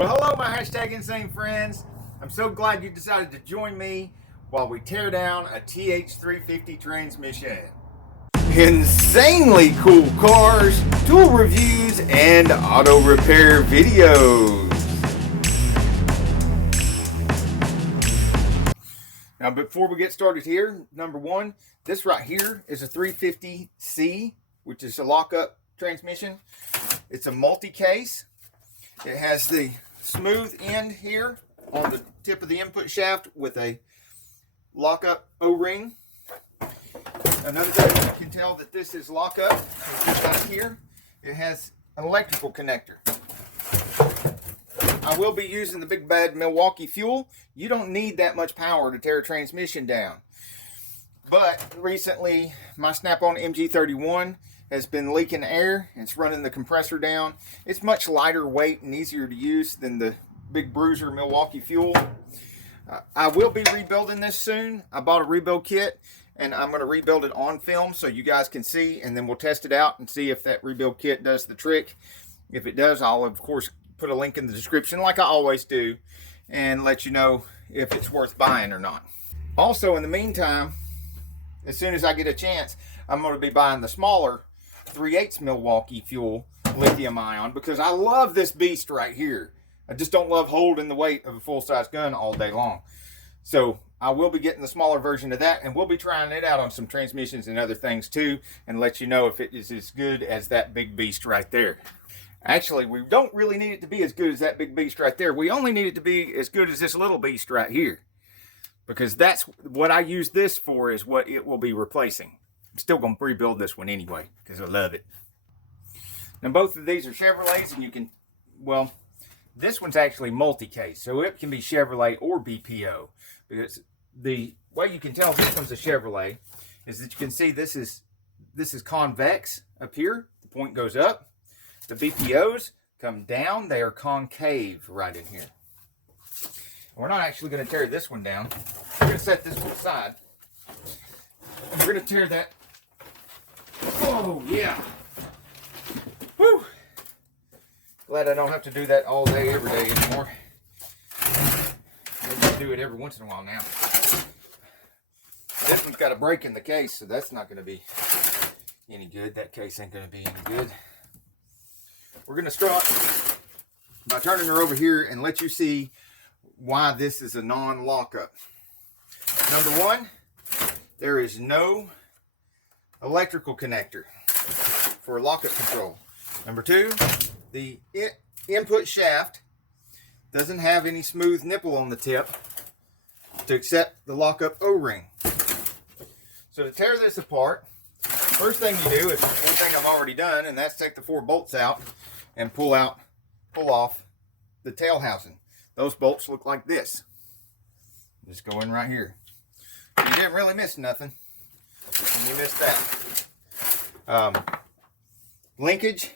Well, hello, my hashtag insane friends. I'm so glad you decided to join me while we tear down a TH350 transmission. Insanely cool cars, tool reviews, and auto repair videos. Now, before we get started here, number one, this right here is a 350C, which is a lockup transmission. It's a multi-case. It has the smooth end here on the tip of the input shaft with a lockup O-ring. Another thing you can tell that this is lockup is just out here. It has an electrical connector. I will be using the big bad Milwaukee fuel. You don't need that much power to tear a transmission down. But recently my Snap-on MG31 has been leaking air. It's running the compressor down. It's much lighter weight and easier to use than the big bruiser Milwaukee fuel. I will be rebuilding this soon. I bought a rebuild kit and I'm going to rebuild it on film so you guys can see, and then we'll test it out and see if that rebuild kit does the trick. If it does, I'll of course put a link in the description like I always do and let you know if it's worth buying or not. Also, in the meantime, as soon as I get a chance, I'm going to be buying the smaller 3/8 Milwaukee fuel lithium ion because I love this beast right here. I just don't love holding the weight of a full-size gun all day long. So I will be getting the smaller version of that, and we'll be trying it out on some transmissions and other things too, and let you know if it is as good as that big beast right there. Actually, we don't really need it to be as good as that big beast right there. We only need it to be as good as this little beast right here, because that's what I use this for, is what it will be replacing. I'm still going to rebuild this one anyway because I love it. Now, both of these are Chevrolets, and you can, well, this one's actually multi-case, so it can be Chevrolet or BPO, because the way you can tell this one's a Chevrolet is that you can see this is convex up here. The point goes up. The BPOs come down. They are concave right in here. We're not actually going to tear this one down. We're going to set this one aside. We're going to tear that. Oh, yeah. Woo! Glad I don't have to do that all day, every day anymore. I just do it every once in a while now. This one's got a break in the case, so that's not going to be any good. That case ain't going to be any good. We're going to start by turning her over here and let you see why this is a non-lockup. Number one, there is no electrical connector for lockup control. Number two, the input shaft doesn't have any smooth nipple on the tip to accept the lockup O-ring. So to tear this apart, first thing you do is one thing I've already done, and that's take the 4 bolts out and pull off the tail housing. Those bolts look like this. Just go in right here. You didn't really miss nothing, and you missed that. Linkage.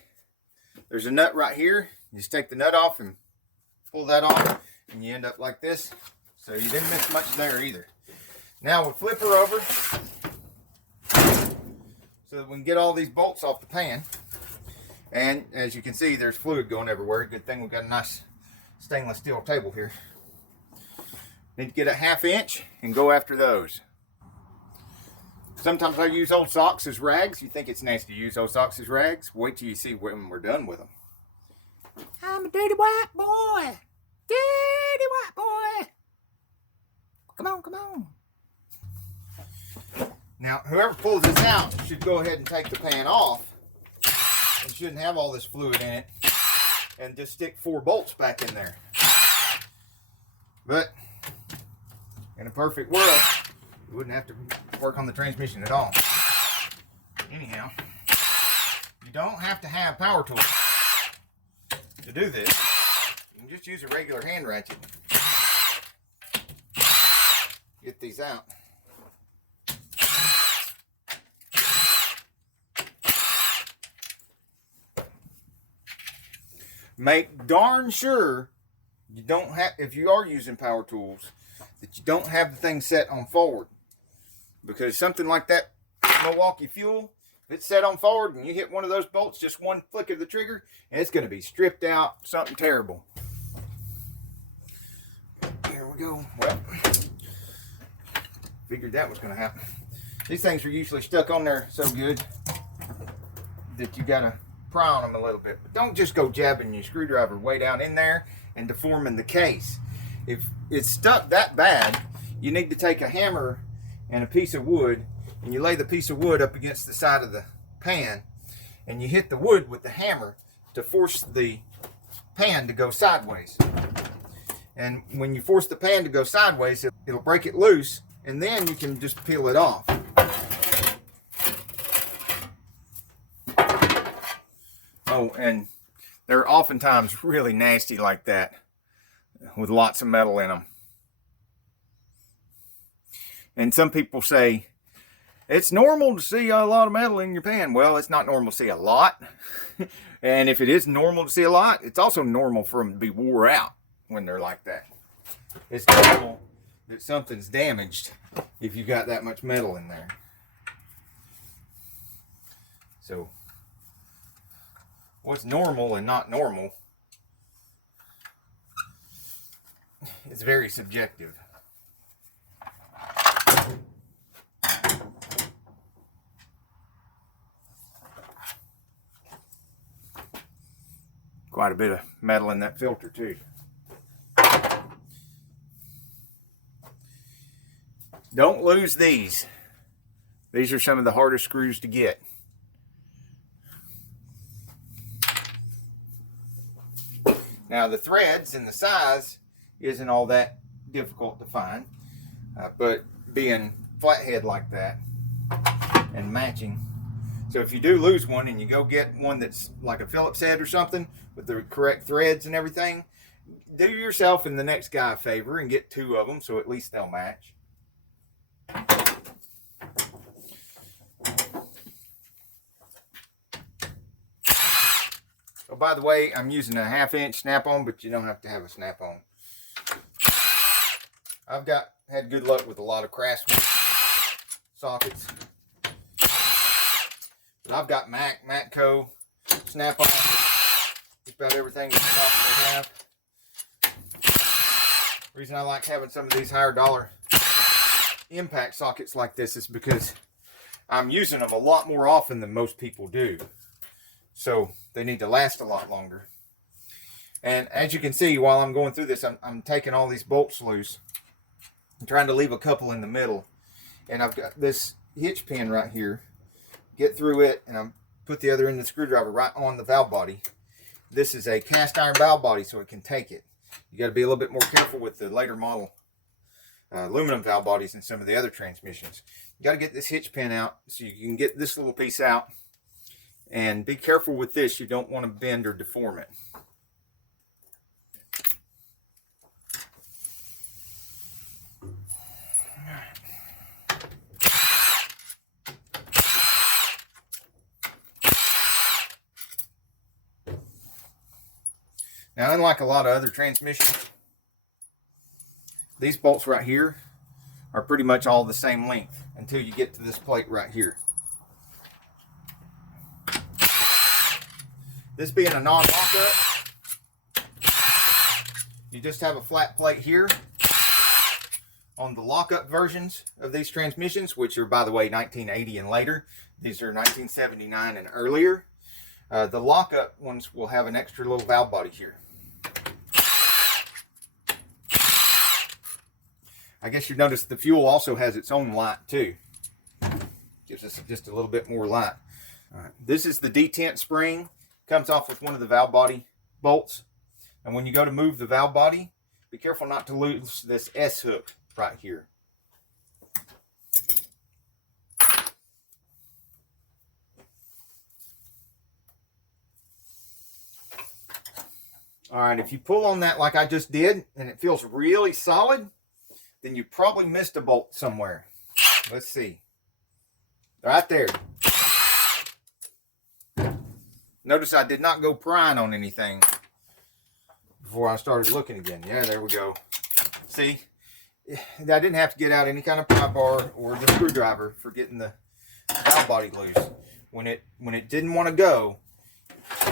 There's a nut right here. You just take the nut off and pull that off, and you end up like this. So you didn't miss much there either. Now we'll flip her over so that we can get all these bolts off the pan. And as you can see, there's fluid going everywhere. Good thing we've got a nice stainless steel table here. Need to get a 1/2 inch and go after those. Sometimes I use old socks as rags. You think it's nasty to use old socks as rags? Wait till you see when we're done with them. I'm a dirty white boy. Dirty white boy. Come on, come on. Now, whoever pulls this out should go ahead and take the pan off. It shouldn't have all this fluid in it. And just stick 4 bolts back in there. But in a perfect world, you wouldn't have to work on the transmission at all. Anyhow, you don't have to have power tools to do this. You can just use a regular hand ratchet. Get these out. Make darn sure you don't have, if you are using power tools, that you don't have the thing set on forward. Because something like that Milwaukee fuel, if it's set on forward and you hit one of those bolts, just one flick of the trigger, and it's going to be stripped out, something terrible. we go. Well, figured that was going to happen. These things are usually stuck on there so good that you got to pry on them a little bit. But don't just go jabbing your screwdriver way down in there and deforming the case. If it's stuck that bad, you need to take a hammer and a piece of wood, and you lay the piece of wood up against the side of the pan, and you hit the wood with the hammer to force the pan to go sideways. And when you force the pan to go sideways, it'll break it loose, and then you can just peel it off. Oh, and they're oftentimes really nasty like that, with lots of metal in them. And some people say, it's normal to see a lot of metal in your pan. Well, it's not normal to see a lot. And if it is normal to see a lot, it's also normal for them to be wore out when they're like that. It's normal that something's damaged if you got that much metal in there. So, what's normal and not normal is very subjective. Quite a bit of metal in that filter too. Don't lose these. These are some of the hardest screws to get. Now the threads and the size isn't all that difficult to find, but being flathead like that and matching. So if you do lose one and you go get one that's like a Phillips head or something with the correct threads and everything, do yourself and the next guy a favor and get 2 of them so at least they'll match. Oh, by the way, I'm using a 1/2 inch snap-on, but you don't have to have a snap-on. I've had good luck with a lot of Craftsman sockets. But I've got Matco, snap-on, just about everything you can possibly have. The reason I like having some of these higher dollar impact sockets like this is because I'm using them a lot more often than most people do. So they need to last a lot longer. And as you can see, while I'm going through this, I'm taking all these bolts loose. I'm trying to leave a couple in the middle. And I've got this hitch pin right here. Get through it, and I put the other end of the screwdriver right on the valve body. This is a cast iron valve body, so it can take it. You got to be a little bit more careful with the later model aluminum valve bodies and some of the other transmissions. You got to get this hitch pin out so you can get this little piece out, and be careful with this. You don't want to bend or deform it. Now, unlike a lot of other transmissions, these bolts right here are pretty much all the same length until you get to this plate right here. This being a non-lockup, you just have a flat plate here. On the lockup versions of these transmissions, which are, by the way, 1980 and later, these are 1979 and earlier, the lockup ones will have an extra little valve body here. I guess you notice the fuel also has its own light too. Gives us just a little bit more light. All right. This is the detent spring. Comes off with one of the valve body bolts. And when you go to move the valve body, be careful not to lose this S hook right here. All right, if you pull on that like I just did, and it feels really solid, then you probably missed a bolt somewhere. Let's see. Right there. Notice I did not go prying on anything before I started looking again. Yeah, there we go. See? I didn't have to get out any kind of pry bar or the screwdriver for getting the valve body loose. When it didn't want to go,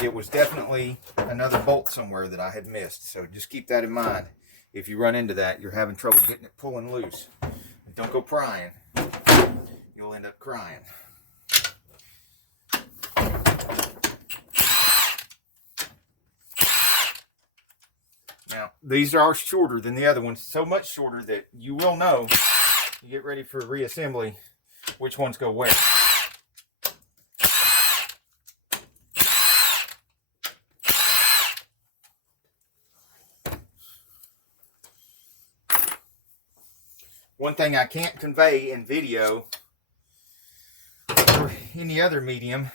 it was definitely another bolt somewhere that I had missed. So just keep that in mind. if you run into that, you're having trouble getting it pulling loose. Don't go prying. You'll end up crying. Now, these are shorter than the other ones, so much shorter that you will know, you get ready for reassembly, which ones go where. One thing I can't convey in video or any other medium,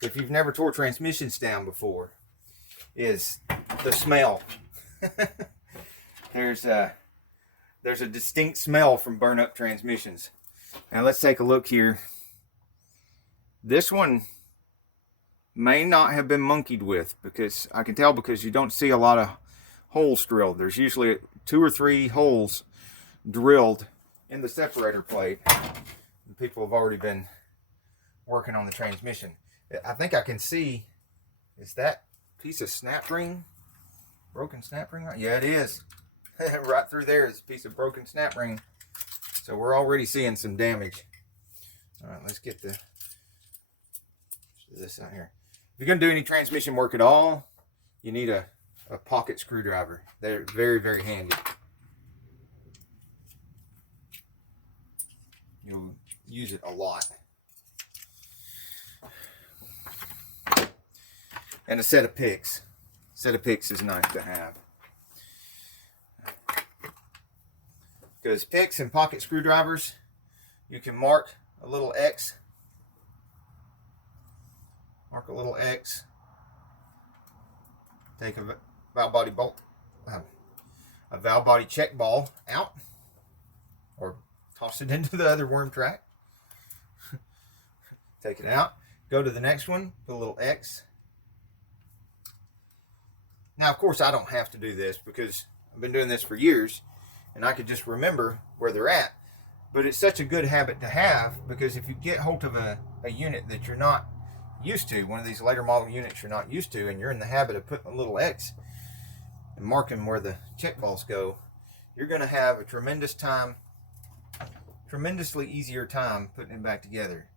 if you've never tore transmissions down before, is the smell. There's a distinct smell from burn up transmissions. Now let's take a look here. This one may not have been monkeyed with, because I can tell because you don't see a lot of holes drilled. There's usually 2 or 3 holes drilled in the separator plate. And people have already been working on the transmission. I think I can see, is that piece of snap ring? Broken snap ring? Yeah, it is. Right through there is a piece of broken snap ring. So we're already seeing some damage. All right, let's get this out here. If you're going to do any transmission work at all, you need a pocket screwdriver. They're very, very handy. You'll use it a lot. And a set of picks. A set of picks is nice to have. Because picks and pocket screwdrivers, you can mark a little X. Mark a little X. Take a valve body bolt, a valve body check ball out, or toss it into the other worm track. Take it out. Go to the next one. Put a little X. Now, of course, I don't have to do this because I've been doing this for years, and I could just remember where they're at. But it's such a good habit to have, because if you get hold of a unit that you're not used to, one of these later model units you're not used to, and you're in the habit of putting a little X and marking where the check balls go, you're going to have a tremendously easier time putting it back together.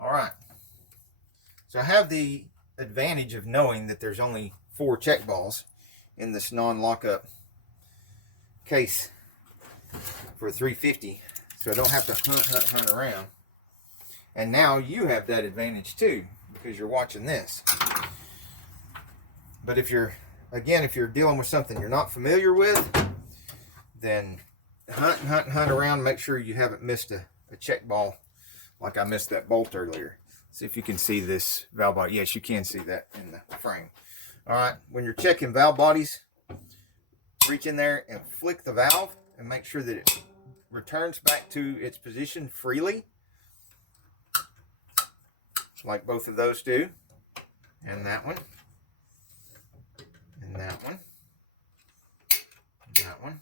All right. So I have the advantage of knowing that there's only 4 check balls in this non-lockup case for a 350, so I don't have to hunt around. And now you have that advantage too, because you're watching this. But if you're dealing with something you're not familiar with, then hunt around, make sure you haven't missed a check ball like I missed that bolt earlier. See if you can see this valve body. Yes, you can see that in the frame. All right, when you're checking valve bodies, reach in there and flick the valve and make sure that it returns back to its position freely, like both of those do, and that one, and that one, and that one.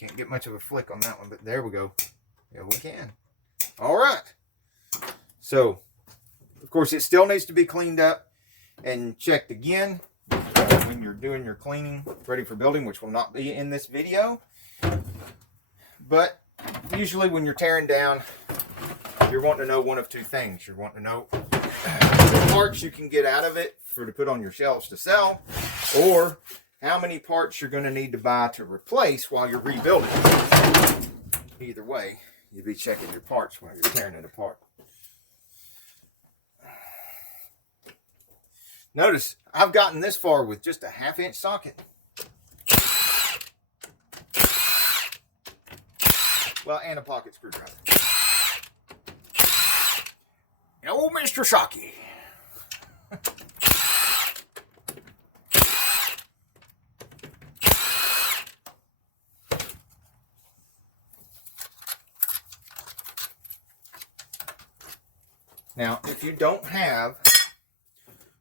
Can't get much of a flick on that one, but there we go. Yeah, we can. All right. So, of course, it still needs to be cleaned up and checked again when you're doing your cleaning ready for building, which will not be in this video. But usually when you're tearing down, you're wanting to know one of 2 things. You're wanting to know the parts you can get out of it to put on your shelves to sell, or how many parts you're going to need to buy to replace while you're rebuilding. Either way, you'll be checking your parts while you're tearing it apart. Notice I've gotten this far with just a 1/2-inch socket. Well, and a pocket screwdriver. Oh, Mr. Shockey. Now, if you don't have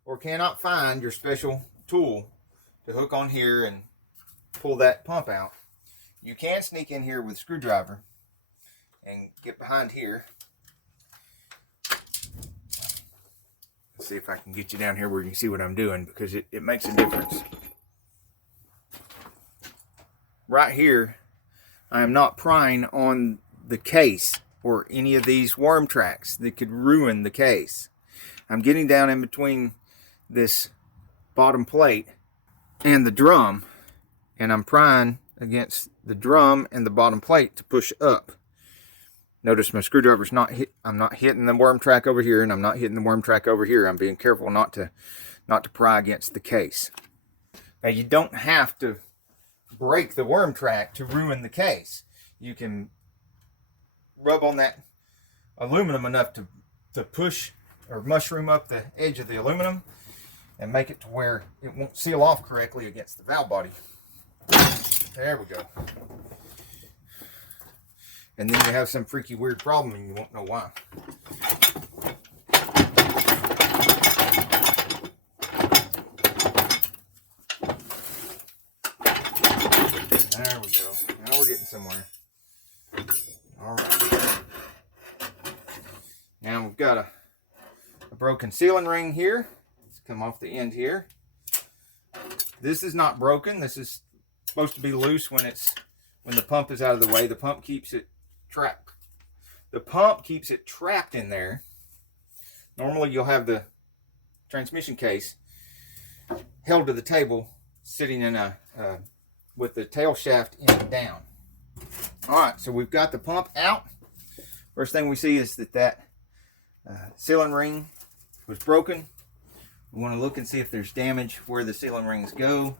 or cannot find your special tool to hook on here and pull that pump out, you can sneak in here with a screwdriver and get behind here. Let's see if I can get you down here where you can see what I'm doing, because it makes a difference. Right here, I am not prying on the case or any of these worm tracks that could ruin the case. I'm getting down in between this bottom plate and the drum, and I'm prying against the drum and the bottom plate to push up. Notice my screwdriver's not hit. I'm not hitting the worm track over here, and I'm not hitting the worm track over here. I'm being careful not to pry against the case. Now, you don't have to break the worm track to ruin the case. You can rub on that aluminum enough to push or mushroom up the edge of the aluminum and make it to where it won't seal off correctly against the valve body. There we go. And then you have some freaky weird problem and you won't know why. There we go. Now we're getting somewhere. Alright. Now we've got a broken sealing ring here. It's come off the end here. This is not broken. This is supposed to be loose when the pump is out of the way. The pump keeps it trapped. The pump keeps it trapped in there. Normally you'll have the transmission case held to the table, sitting in with the tail shaft in and down. Alright, so we've got the pump out. First thing we see is that sealing ring was broken. We want to look and see if there's damage where the sealing rings go.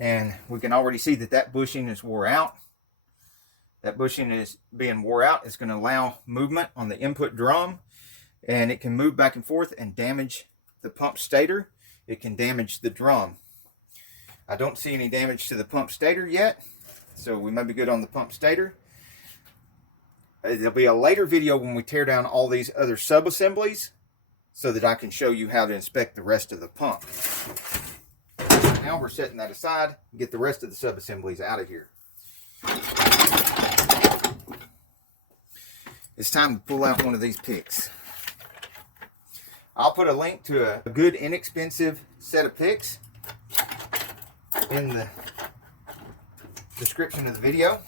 And we can already see that bushing is wore out. That bushing is being wore out. It's going to allow movement on the input drum, and it can move back and forth and damage the pump stator. It can damage the drum. I don't see any damage to the pump stator yet, so we may be good on the pump stator. There'll be a later video when we tear down all these other sub-assemblies so that I can show you how to inspect the rest of the pump. Now we're setting that aside and get the rest of the sub-assemblies out of here. It's time to pull out one of these picks. I'll put a link to a good inexpensive set of picks in the description of the video.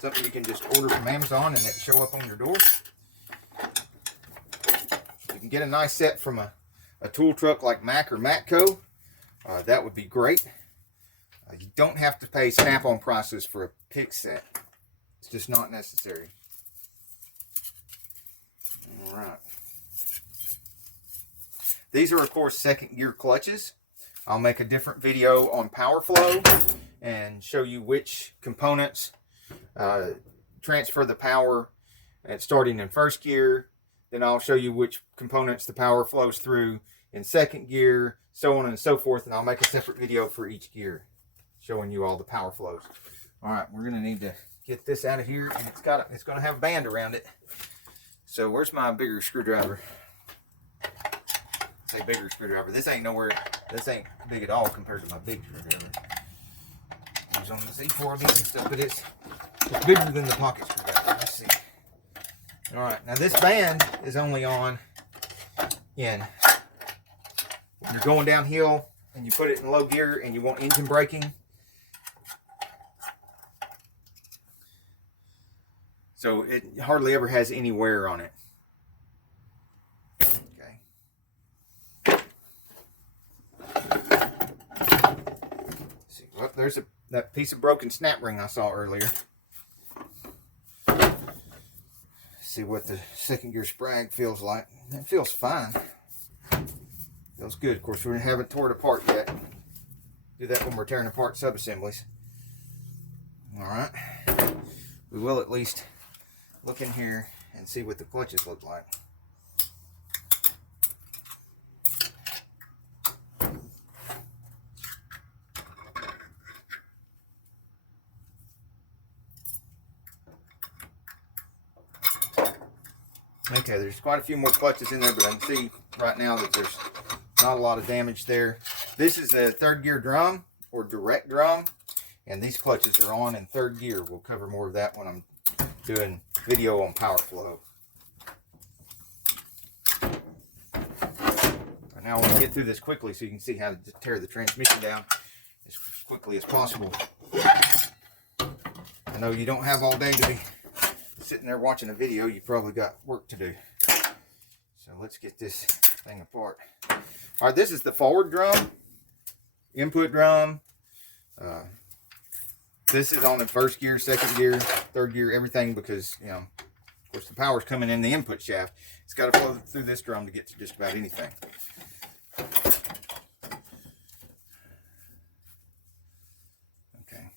Something you can just order from Amazon and it show up on your door. You can get a nice set from a tool truck like Mac or Matco. That would be great. You don't have to pay Snap-on prices for a pick set. It's just not necessary. Alright. These are, of course, second gear clutches. I'll make a different video on power flow and show you which components transfer the power and starting in first gear. Then I'll show you which components the power flows through in second gear, so on and so forth. And I'll make a separate video for each gear showing you all the power flows. Alright, we're going to need to get this out of here, and it's going to have a band around it. So where's my bigger screwdriver? Say bigger screwdriver. This ain't big at all compared to my big screwdriver. I was on the Z4 and stuff, but it's bigger than the pocket screwdriver. Let's see. Alright, now this band is only on in when you're going downhill and you put it in low gear and you want engine braking. So it hardly ever has any wear on it. Okay. See, well, there's that piece of broken snap ring I saw earlier. See what the second gear sprag feels like. It feels fine. Feels good. Of course, we haven't torn it apart yet. Do that when we're tearing apart sub-assemblies. Alright. We will at least look in here and see what the clutches look like. Okay, there's quite a few more clutches in there, but I can see right now that there's not a lot of damage there. This is a third gear drum or direct drum, and these clutches are on in third gear. We'll cover more of that when I'm doing video on power flow. Now I want to get through this quickly so you can see how to tear the transmission down as quickly as possible. I know you don't have all day to be sitting there watching a video. You probably got work to do. So let's get this thing apart. All right, this is the forward drum, input drum. This is on the first gear, second gear, third gear, everything, because, you know, of course the power's coming in the input shaft. It's got to flow through this drum to get to just about anything. Okay.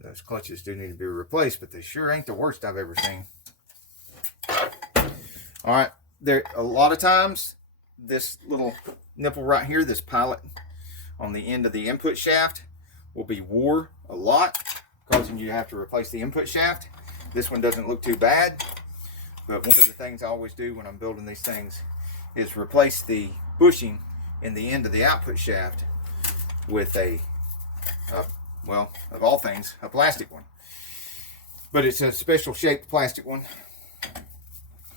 Those clutches do need to be replaced, but they sure ain't the worst I've ever seen. All right, there a lot of times this little nipple right here, this pilot on the end of the input shaft, will be wore a lot, causing you to have to replace the input shaft. This one doesn't look too bad, but one of the things I always do when I'm building these things is replace the bushing in the end of the output shaft with a well, of all things, a plastic one. But it's a special shaped plastic one.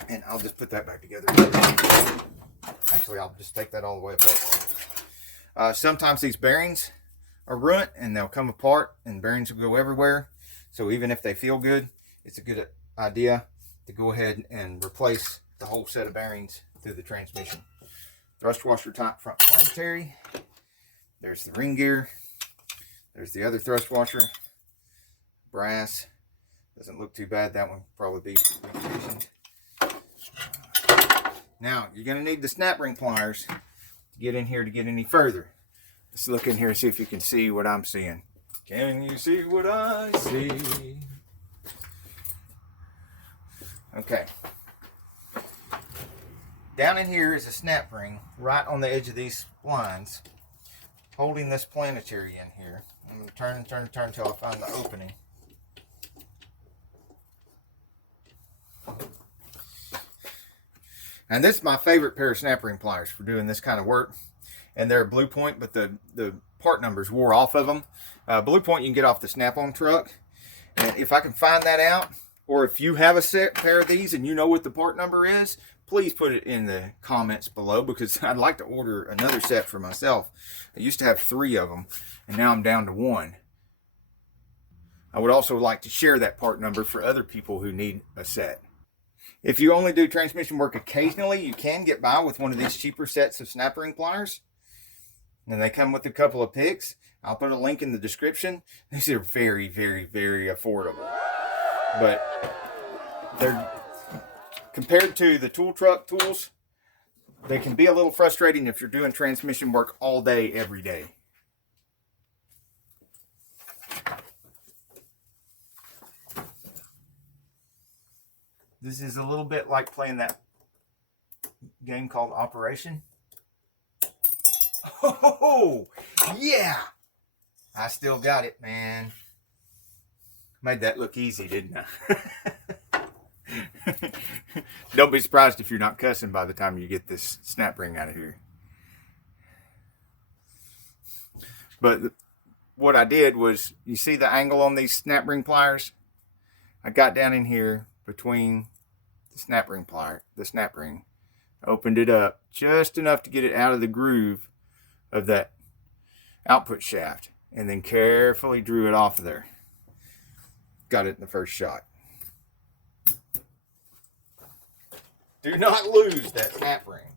And I'll just put that back together. Actually, I'll just take that all the way up. Sometimes these bearings are ruined and they'll come apart and bearings will go everywhere. So even if they feel good, it's a good idea to go ahead and replace the whole set of bearings through the transmission. Thrust washer type front Planetary. There's the ring gear. There's the other thrust washer. Brass. Doesn't look too bad. That one will probably be reconditioned. Now, you're going to need the snap ring pliers to get in here to get any further. Let's look in here and see if you can see what I'm seeing. Can you see what I see? Okay. Down in here is a snap ring right on the edge of these lines, holding this Planetary in here. I'm going to turn and turn and turn until I find the opening. And this is my favorite pair of snap ring pliers for doing this kind of work. And they're a Blue Point, but the part numbers wore off of them. Blue Point you can get off the Snap-on truck. And if I can find that out, or if you have a set pair of these and you know what the part number is, please put it in the comments below, because I'd like to order another set for myself. I used to have 3 of them, and now I'm down to 1. I would also like to share that part number for other people who need a set. If you only do transmission work occasionally, you can get by with one of these cheaper sets of snap ring pliers. And they come with a couple of picks. I'll put a link in the description. These are very, very, very affordable. But they're, compared to the tool truck tools, they can be a little frustrating if you're doing transmission work all day, every day. This is a little bit like playing that game called Operation. Oh, yeah! I still got it, man. Made that look easy, didn't I? Don't be surprised if you're not cussing by the time you get this snap ring out of here. But what I did was, you see the angle on these snap ring pliers? I got down in here between the snap ring plier, the snap ring, opened it up just enough to get it out of the groove of that output shaft, and then carefully drew it off of there. Got it in the first shot. Do not lose that snap ring.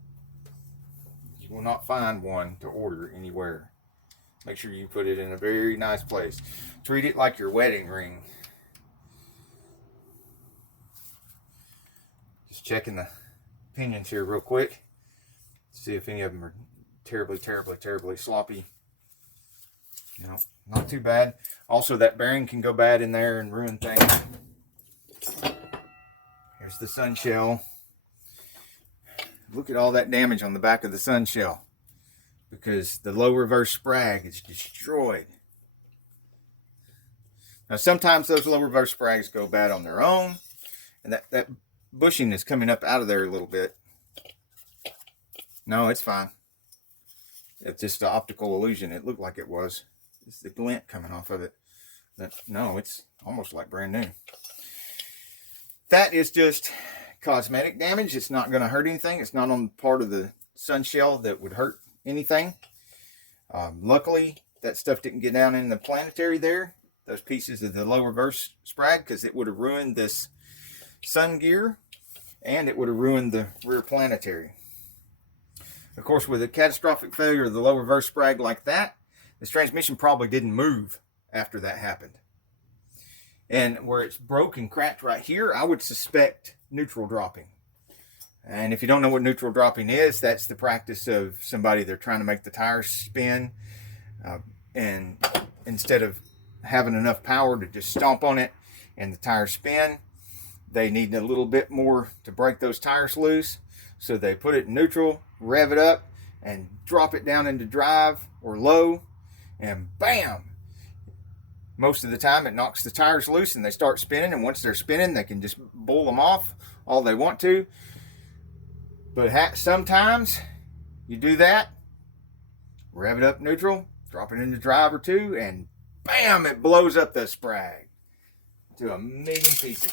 You will not find one to order anywhere. Make sure you put it in a very nice place. Treat it like your wedding ring. Just checking the pinions here real quick. See if any of them are terribly, terribly, terribly sloppy. You know, not too bad. Also, that bearing can go bad in there and ruin things. Here's the sun shell. Look at all that damage on the back of the sun shell, because the low reverse sprag is destroyed. Now, sometimes those low reverse sprags go bad on their own, and that bushing is coming up out of there a little bit. No, it's fine. It's just an optical illusion. It looked like it was. It's the glint coming off of it. No, it's almost like brand new. That is just cosmetic damage. It's not going to hurt anything. It's not on part of the sun shell that would hurt anything. Luckily, that stuff didn't get down in the Planetary there, those pieces of the low reverse sprag, because it would have ruined this sun gear, and it would have ruined the rear Planetary. Of course, with a catastrophic failure of the low reverse sprag like that, this transmission probably didn't move after that happened. And where it's broke and cracked right here, I would suspect neutral dropping. And if you don't know what neutral dropping is, that's the practice of somebody, they're trying to make the tires spin, and instead of having enough power to just stomp on it and the tires spin, they need a little bit more to break those tires loose. So they put it in neutral, rev it up, and drop it down into drive or low, and bam! Most of the time it knocks the tires loose and they start spinning, and once they're spinning, they can just pull them off all they want to. But sometimes you do that, rev it up neutral, drop it into drive or two, and bam, it blows up the sprag to a million pieces.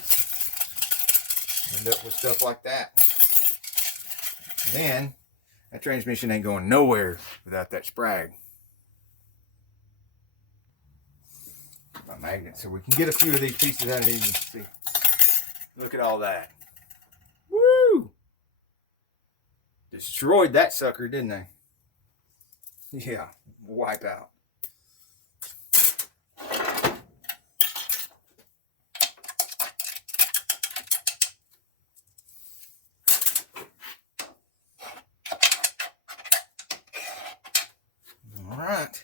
End up with stuff like that. And then that transmission ain't going nowhere without that sprag. My magnet, so we can get a few of these pieces out of here. You can see. Look at all that. Woo! Destroyed that sucker, didn't they? Yeah, wipe out. All right.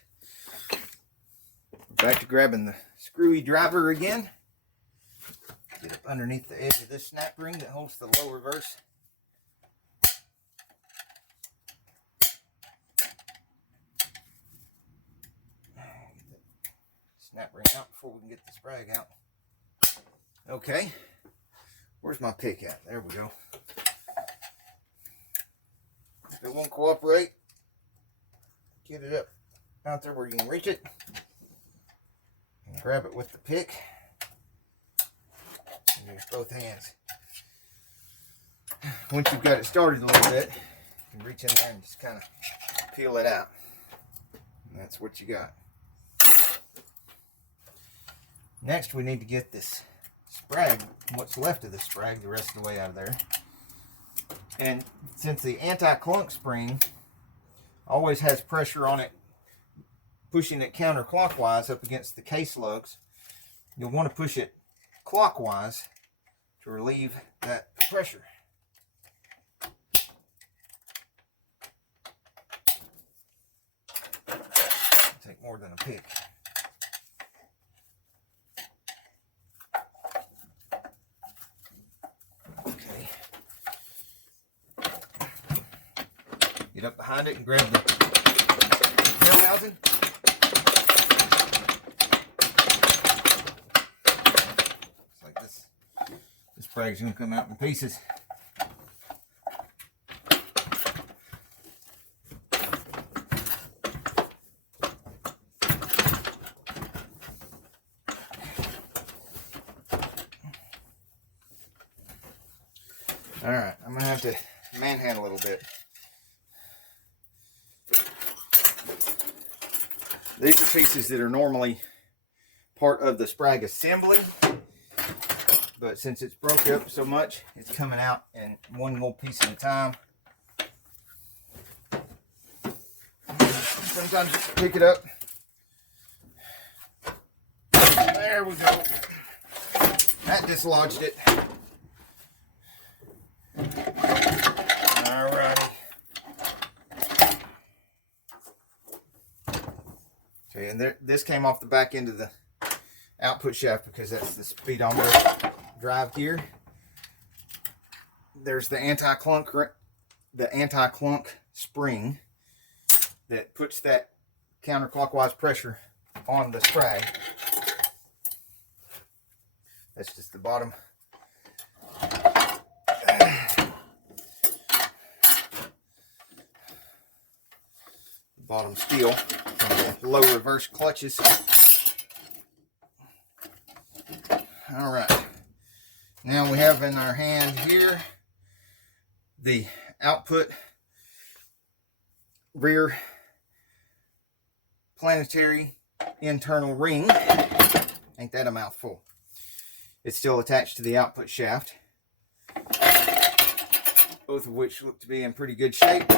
Back to grabbing the screwy driver again. Get up underneath the edge of this snap ring that holds the low reverse. Snap ring out before we can get the sprag out. Okay, where's my pick at? There we go. If it won't cooperate, get it up out there where you can reach it. And grab it with the pick. And use both hands. Once you've got it started a little bit, you can reach in there and just kind of peel it out. And that's what you got. Next, we need to get this sprag, what's left of the sprag, the rest of the way out of there. And since the anti-clunk spring always has pressure on it, pushing it counterclockwise up against the case lugs, you'll want to push it clockwise to relieve that pressure. Take more than a pick. Okay. Get up behind it and grab the tail housing. It's like this. This sprag's going to come out in pieces. Alright, I'm going to have to manhandle a little bit. These are pieces that are normally part of the sprag assembly, but since it's broke up so much, it's coming out in one little piece at a time. Sometimes just pick it up. There we go. That dislodged it. Alrighty. Okay, and this came off the back end of the output shaft because that's the speedometer drive gear. There's the anti-clunk spring that puts that counterclockwise pressure on the sprag. That's just the bottom. Bottom steel from the low reverse clutches. All right. Now we have in our hand here the output rear Planetary internal ring. Ain't that a mouthful? It's still attached to the output shaft, both of which look to be in pretty good shape.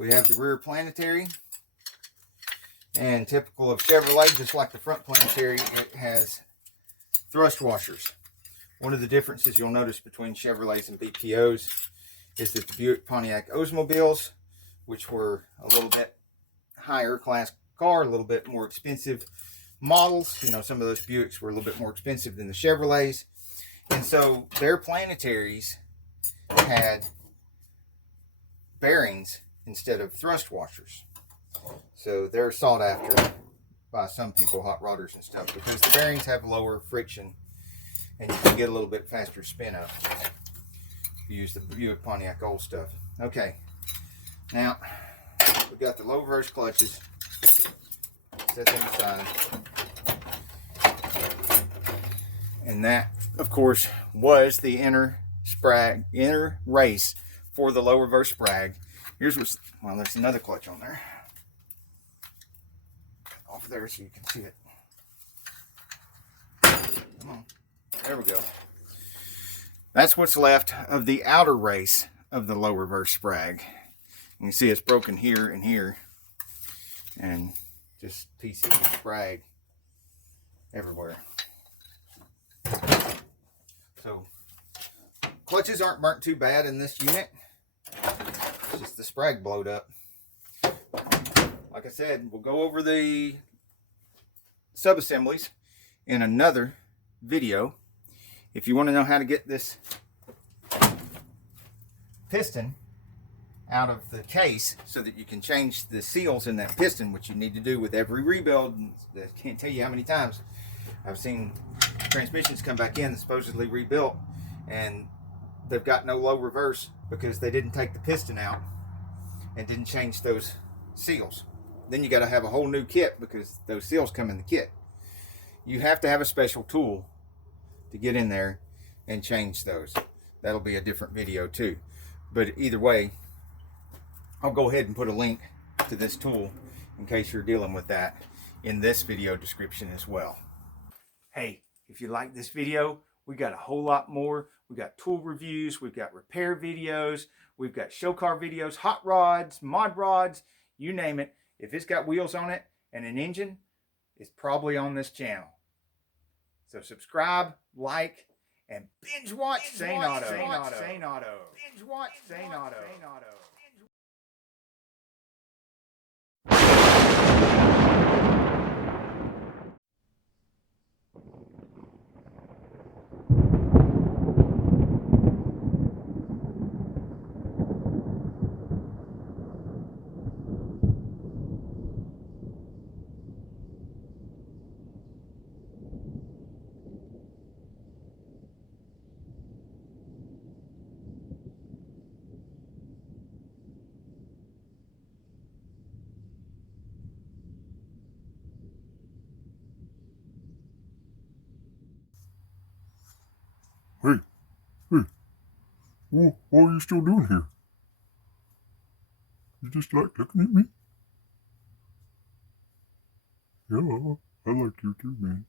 We have the rear Planetary, and typical of Chevrolet, just like the front Planetary, it has thrust washers. One of the differences you'll notice between Chevrolets and BPOs is that the Buick Pontiac Oldsmobiles, which were a little bit higher class car, a little bit more expensive models, you know, some of those Buicks were a little bit more expensive than the Chevrolets, and so their Planetaries had bearings instead of thrust washers. So they're sought after by some people, hot rodders and stuff, because the bearings have lower friction and you can get a little bit faster spin up if you use the Buick Pontiac old stuff. Okay, now we've got the low reverse clutches. Set them aside. And that, of course, was the inner race for the low reverse sprag. Here's what's, well, there's another clutch on there. Off there so you can see it. Come on. There we go. That's what's left of the outer race of the low reverse sprag. You can see it's broken here and here, and just pieces of sprag everywhere. So clutches aren't burnt too bad in this unit. It's just the sprag blowed up. Like I said, we'll go over the sub-assemblies in another video. If you want to know how to get this piston out of the case so that you can change the seals in that piston, which you need to do with every rebuild, I can't tell you how many times I've seen transmissions come back in supposedly rebuilt and they've got no low reverse because they didn't take the piston out and didn't change those seals. Then you got to have a whole new kit because those seals come in the kit. You have to have a special tool to get in there and change those. That'll be a different video too. But either way, I'll go ahead and put a link to this tool in case you're dealing with that in this video description as well. Hey, if you like this video, we got a whole lot more. We got tool reviews, we've got repair videos, we've got show car videos, hot rods, mod rods, you name it. If it's got wheels on it and an engine, it's probably on this channel. So subscribe, like, and binge watch Saneauto. Binge watch Saneauto. Hey, what are you still doing here? You just like looking at me? Yeah, I like you too, man.